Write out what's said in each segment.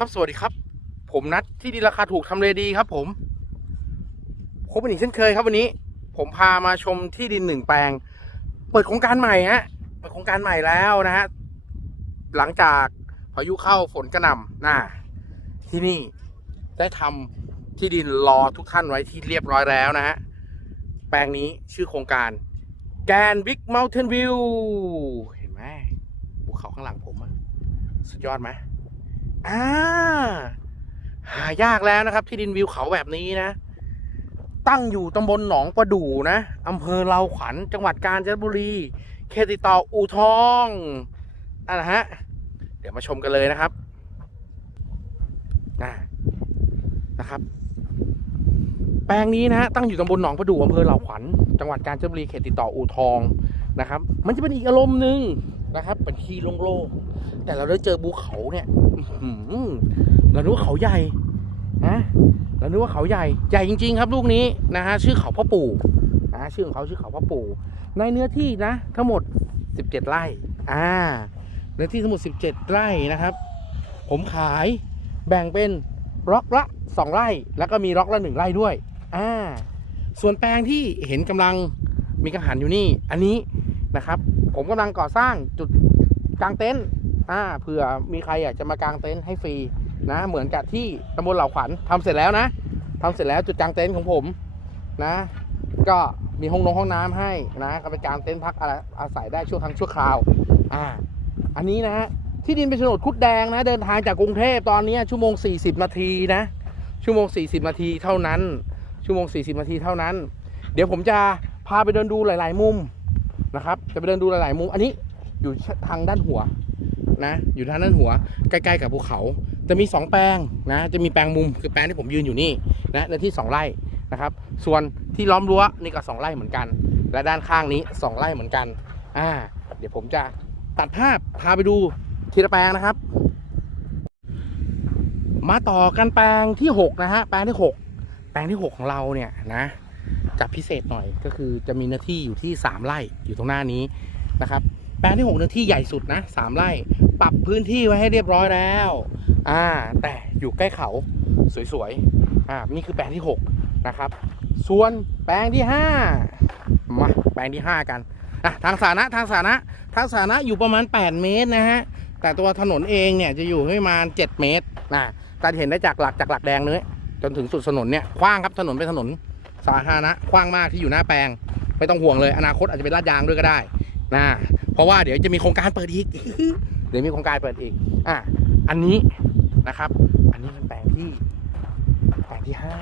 ครับสวัสดีครับ ผมนัดที่ดินราคาถูกทำเลดีครับ ผมพบกันอีกเช่นเคยครับวันนี้ ผมพามาชมที่ดินหนึ่งแปลง เปิดโครงการใหม่ฮะเปิดโครงการใหม่แล้วนะฮะหลังจากพายุเข้าฝนกระหน่ำน่าที่นี่ได้ทำที่ดินรอทุกท่านไว้ที่เรียบร้อยแล้วนะฮะแปลงนี้ชื่อโครงการแกนบิ๊กเมลเทนวิวเห็นไหมภูเขาข้างหลังผมอะสุดยอดไหม อ่าหายากแล้วนะครับ ที่ดินวิวเขาแบบนี้นะ ตั้งอยู่ตำบลหนองประดู่นะอำเภอเลาขวัญจังหวัดกาญจนบุรีเขตติดต่ออู่ทองนั่นแหละฮะ เดี๋ยวมาชมกันเลยนะครับนะนะครับ แปลงนี้นะฮะตั้งอยู่ตำบลหนองประดู่อำเภอเหล่าขวัญจังหวัดกาญจนบุรีเขตติดต่ออู่ทองนะครับ มันจะเป็นอีกอารมณ์หนึ่งนะครับ เป็นที่โล่งๆแต่เราได้เจอภูเขาเนี่ย เรานึกว่าเขาใหญ่นะเรานึกว่าเขาใหญ่ใหญ่จริง ๆ ครับ ลูกนี้นะฮะชื่อเขาพ่อปู่นะชื่อของเขาชื่อเขาพ่อปู่ ในเนื้อที่นะ ทั้งหมด 17 ไร่อ่าเนื้อที่ทั้งหมด 17 ไร่นะครับ ผมขายแบ่งเป็นล็อกละ 2 ไร่ แล้วก็มีล็อกละ1ไร่ด้วยอ่าส่วนแปลงที่เห็นกำลังมีกังหันอยู่นี่ อันนี้นะครับ ผมกำลังก่อสร้างจุดกลางเต็นท์ อ่าเผื่อมีใครอยากจะมากางเต็นท์ให้ฟรีนะ เหมือนกับที่ตำบลเหล่าขวัญทำเสร็จแล้วนะทำเสร็จแล้วจุดกางเต็นท์ของผมนะ ก็มีห้องนงห้องน้ำให้นะก็ไปกางเต็นท์พักอาอาศัยได้ชั่วครั้งชั่วคราวอ่าอันนี้นะฮะที่ดินเป็นโฉนดคุดแดงนะเดินทางจากกรุงเทพตอนนี้ชั่วโมง 40 นาทีนะ ชั่วโมง 40 นาทีเท่านั้น ชั่วโมง 40 นาทีเท่านั้น เดี๋ยวผมจะพาไปเดินดูหลาย ๆ มุมนะครับ จะไปเดินดูหลาย ๆ มุม อันนี้อยู่ทางด้านหัว นะ อยู่ทางด้านหัว ใกล้ๆกับภูเขา จะมี 2 แปลงนะ จะมีแปลงมุมคือแปลงที่ผมยืนอยู่นี่นะเนื้อที่ 2 ไร่นะครับ ส่วนที่ล้อมรั้วนี่ก็ 2 ไร่เหมือนกัน และด้านข้างนี้ 2 ไร่เหมือนกัน อ่า เดี๋ยวผมจะตัดภาพพาไปดูทีละแปลงนะครับ มาต่อกันแปลงที่ 6 นะฮะ แปลงที่ 6 แปลงที่ 6 ของเราเนี่ยนะจะพิเศษหน่อยก็คือจะมีเนื้อที่อยู่ที่ 3 ไร่อยู่ตรงหน้านี้นะครับแปลงที่ 6 เนื้อที่ใหญ่สุดนะสามไร่ ปรับพื้นที่ไว้ให้เรียบร้อยแล้ว อ่า แต่อยู่ใกล้เขาสวยๆ อ่า นี่คือแปลงที่ 6 นะครับ ส่วนแปลงที่ 5 มา แปลงที่ 5 กันอะทางสาธารณะทางสาธารณะทางสาธารณะอยู่ประมาณ 8 เมตรนะฮะ แต่ตัวถนนเองเนี่ยจะอยู่ประมาณ 7 เมตรนะจะเห็นได้จากหลักจากหลักแดงเลยจนถึงสุดถนนเนี่ยกว้างครับถนนเป็นถนนสาธารณะกว้างมากที่อยู่หน้าแปลง ไม่ต้องห่วงเลย อนาคตอาจจะเป็นลาดยางด้วยก็ได้นะเพราะว่าเดี๋ยวจะมีโครงการเปิดอีก เดี๋ยวมีโครงการเปิดอีก อะ อันนี้นะครับ อันนี้เป็นแปลงที่ แปลงที่ห้า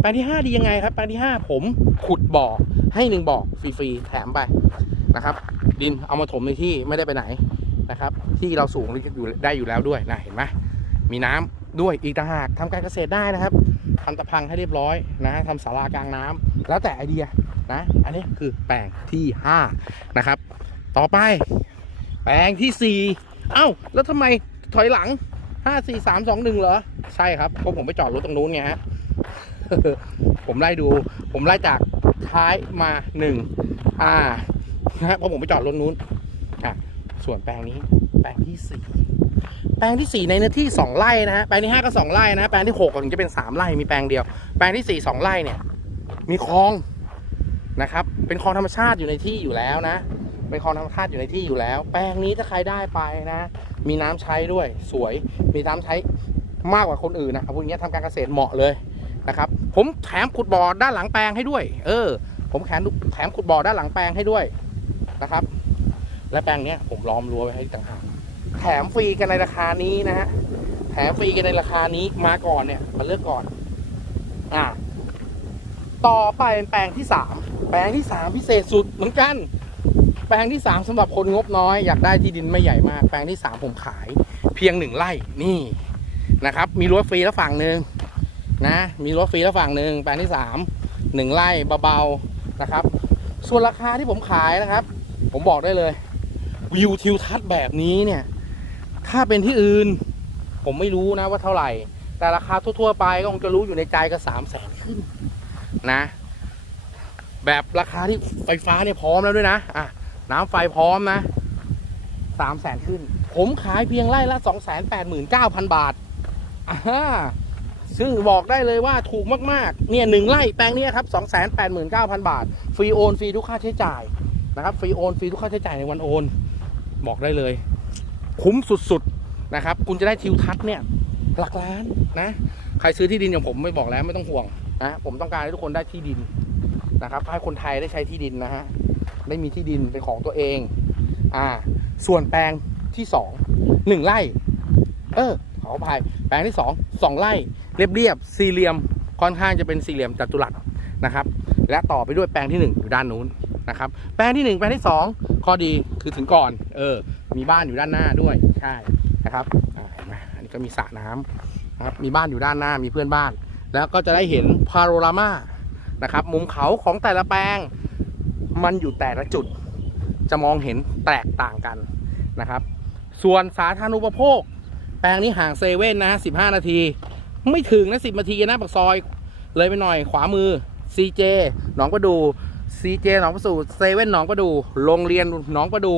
แปลงที่ห้าดียังไงครับ แปลงที่ห้าผมขุดบ่อให้หนึ่งบ่อฟรีๆแถมไปนะครับ ดินเอามาถมในที่ไม่ได้ไปไหนนะครับ ที่เราสูงอยู่ได้อยู่แล้วด้วยนะเห็นไหมมีน้ำด้วยอีกต่างหากทำการเกษตรได้นะครับทำตะพังให้เรียบร้อยนะทำศาลากลางน้ำแล้วแต่ไอเดียนะ อันนี้คือแปลงที่ห้านะครับ ต่อไป แปลงที่สี่เอ้า แล้วทำไมถอยหลังห้าสี่สามสองหนึ่งเหรอ ใช่ครับเพราะผมไปจอดรถตรงนู้นไงฮะผมไล่ดู ผมไล่จากท้ายมาหนึ่งอ่านะฮะเพราะผมไปจอดรถนู้นอะส่วนแปลงนี้ แปลงที่สี่แปลงที่สี่ในเนื้อที่สองไร่นะฮะแปลงที่ห้าก็สองไร่นะแปลงที่หกถึงจะเป็นสามไร่มีแปลงเดียว แปลงที่สี่สองไร่เนี่ย มีคลองนะครับ เป็นคลองธรรมชาติอยู่ในที่อยู่แล้วนะ เป็นคลองธรรมชาติอยู่ในที่อยู่แล้ว แปลงนี้ถ้าใครได้ไปนะ มีน้ำใช้ด้วยสวย มีน้ำใช้มากกว่าคนอื่นนะเอาพูดอย่างเงี้ยทำการเกษตรเหมาะเลยนะครับ ผมแถมขุดบ่อด้านหลังแปลงให้ด้วย เออ ผมแถมแถมขุดบ่อด้านหลังแปลงให้ด้วยนะครับ และแปลงเนี้ยผมล้อมรั้วไว้ให้ต่างหากแถมฟรีกันในราคานี้นะฮะแถมฟรีกันในราคานี้มาก่อนเนี่ยมาเลือกก่อน อ่าต่อไปเป็นแปลงที่สามแปลงที่สามพิเศษสุดเหมือนกัน ปลงที่สามสำหรับคนงบน้อย อยากได้ที่ดินไม่ใหญ่มาก แปลงที่สามผมขาย เพียงหนึ่งไร่นี่นะครับ มีรั้วฟรีแล้วฝั่งหนึ่งนะ มีรั้วฟรีแล้วฝั่งหนึ่งแปลงที่สามหนึ่งไร่เบาๆนะครับ ส่วนราคาที่ผมขายนะครับ ผมบอกได้เลยวิวทิวทัศน์แบบนี้เนี่ย ถ้าเป็นที่อื่น ผมไม่รู้นะว่าเท่าไหร่ แต่ราคาทั่วๆไปก็คงจะรู้อยู่ในใจก็สามแสนขึ้นนะ แบบราคาที่ไฟฟ้าเนี่ยพร้อมแล้วด้วยนะ อะ น้ำไฟพร้อมนะสามแสนขึ้น ผมขายเพียงไร่ละสองแสนแปดหมื่นเก้าพันบาทอ่าซึ่งบอกได้เลยว่าถูกมากๆ เนี่ยหนึ่งไร่แปลงนี้ครับ2 8 9 0 0 0บาท ฟรีโอนฟรีทุกค่าใช้จ่ายนะครับ ฟรีโอนฟรีทุกค่าใช้จ่ายในวันโอน บอกได้เลย คุ้มสุดๆนะครับ คุณจะได้ทิวทัศน์เนี่ยหลักล้านนะ ใครซื้อที่ดินอย่างผมไม่บอกแล้วไม่ต้องห่วงนะ ผมต้องการให้ทุกคนได้ที่ดินนะครับ ให้คนไทยได้ใช้ที่ดินนะฮะ ได้มีที่ดินเป็นของตัวเองอ่าส่วนแปลงที่สองหนึ่งไร่ เออขออภัยแปลงที่สองสองไร่เรียบเรียบๆสี่เหลี่ยมค่อนข้างจะเป็นสี่เหลี่ยมจัตุรัสนะครับ และต่อไปด้วยแปลงที่หนึ่งอยู่ด้านนู้นนะครับ แปลงที่หนึ่งแปลงที่สองข้อดีคือถึงก่อน เออ มีบ้านอยู่ด้านหน้าด้วยใช่นะครับอ่าเห็นไหมอันนี้ก็มีสระน้ำนะครับ มีบ้านอยู่ด้านหน้ามีเพื่อนบ้าน แล้วก็จะได้เห็นพาโรรามานะครับ มุมเขาของแต่ละแปลง มันอยู่แต่ละจุดจะมองเห็นแตกต่างกันนะครับ ส่วนสาธารณูปโภค แปลงนี้ห่างเซเว่นนะฮะ15นาที ไม่ถึงนะ10นาทีนะปากซอย เลยไปหน่อยขวามือ CJ หนองประดู CJ หนองประสูเซเว่นหนองประดู โรงเรียนหนองประดู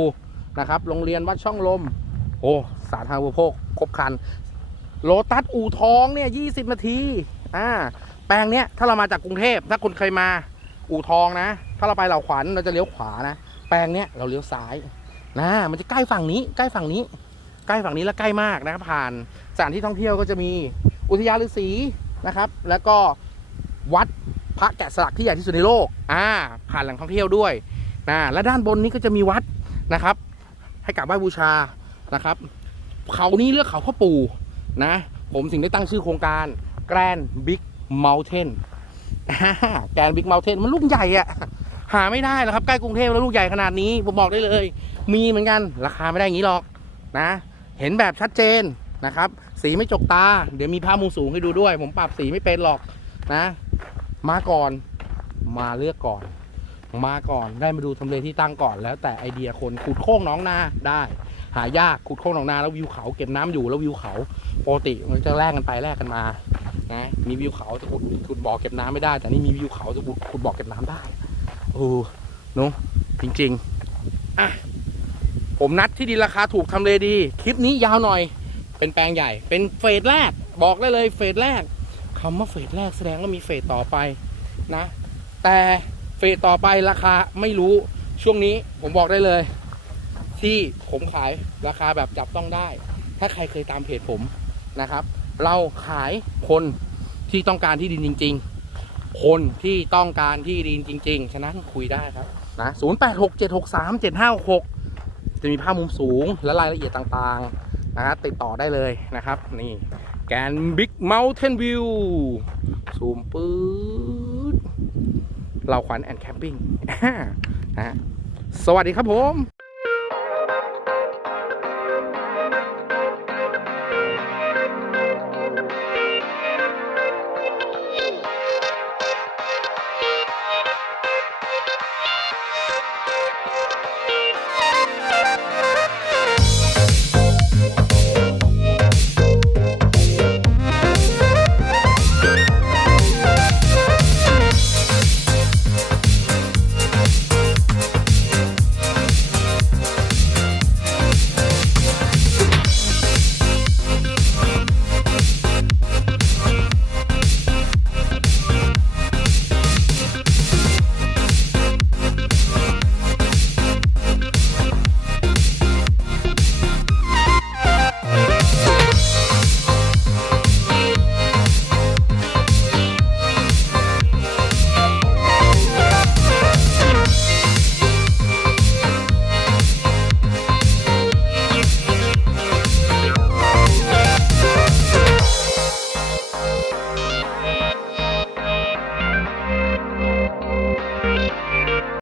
นะครับ โรงเรียนวัดช่องลม โอ้ สาธารณูปโภคครบคัน โลตัสอู่ทองเนี่ย20นาที อ่า แปลงเนี้ยถ้าเรามาจากกรุงเทพ ถ้าคุณเคยมาอู่ทองนะ ถ้าเราไปเหล่าขวัญเราจะเลี้ยวขวานะ แปลงเนี้ยเราเลี้ยวซ้ายนะ มันจะใกล้ฝั่งนี้ ใกล้ฝั่งนี้ ใกล้ฝั่งนี้และใกล้มากนะครับ ผ่านสถานที่ท่องเที่ยวก็จะมีอุทยานฤาษีนะครับ แล้วก็วัดพระแกะสลักที่ใหญ่ที่สุดในโลก อ่า ผ่านแหล่งท่องเที่ยวด้วยนะ และด้านบนนี้ก็จะมีวัดนะครับ ให้กราบไหว้บูชานะครับ เขานี้เลือกเขาพ่อปู่นะ ผมถึงได้ตั้งชื่อโครงการ Grand Big Mountain แกรนบิ๊กเมลเทนมันลูกใหญ่อะ หาไม่ได้หรอกครับใกล้กรุงเทพแล้วลูกใหญ่ขนาดนี้ผมบอกได้เลย มีเหมือนกันราคาไม่ได้อย่างนี้หรอกนะ เห็นแบบชัดเจนนะครับ สีไม่จกตา เดี๋ยวมีภาพมุมสูงให้ดูด้วย ผมปรับสีไม่เป็นหรอกนะ มาก่อนมาเลือกก่อน มาก่อนได้มาดูทำเลที่ตั้งก่อน แล้วแต่ไอเดียคนขุดโค้งหน้องนาได้ หายากขุดโค้งหนองนาแล้ววิวเขาเก็บน้ำอยู่แล้ววิวเขาปกติมันจะแลกกันไปแลกกันมานะมีวิวเขาจะขุดขุดบ่อเก็บน้ำไม่ได้ แต่นี่มีวิวเขาจะขุดขุดบ่อเก็บน้ำได้ โอ้เนอะจริงๆอะผมนัดที่ดินราคาถูกทำเลดี คลิปนี้ยาวหน่อย เป็นแปลงใหญ่ เป็นเฟสแรก บอกได้เลยเฟสแรกคำว่าเฟสแรกแสดงว่ามีเฟสต่อไปนะ แต่เฟสต่อไปราคาไม่รู้ช่วงนี้ผมบอกได้เลย ที่ผมขายราคาแบบจับต้องได้ ถ้าใครเคยตามเพจผมนะครับ เราขายคนที่ต้องการที่ดินจริง ๆ คนที่ต้องการที่ดินจริง ๆ ฉะนั้นคุยได้ครับนะ0 8 6 7 6 3 7 5 6จะมีภาพมุมสูงและรายละเอียดต่างๆนะครับติดต่อได้เลยนะครับ นี่แกน Big Mountain View ซูมปื๊ดเราขวัญแอนด์แคมปิ้งนะฮะสวัสดีครับผม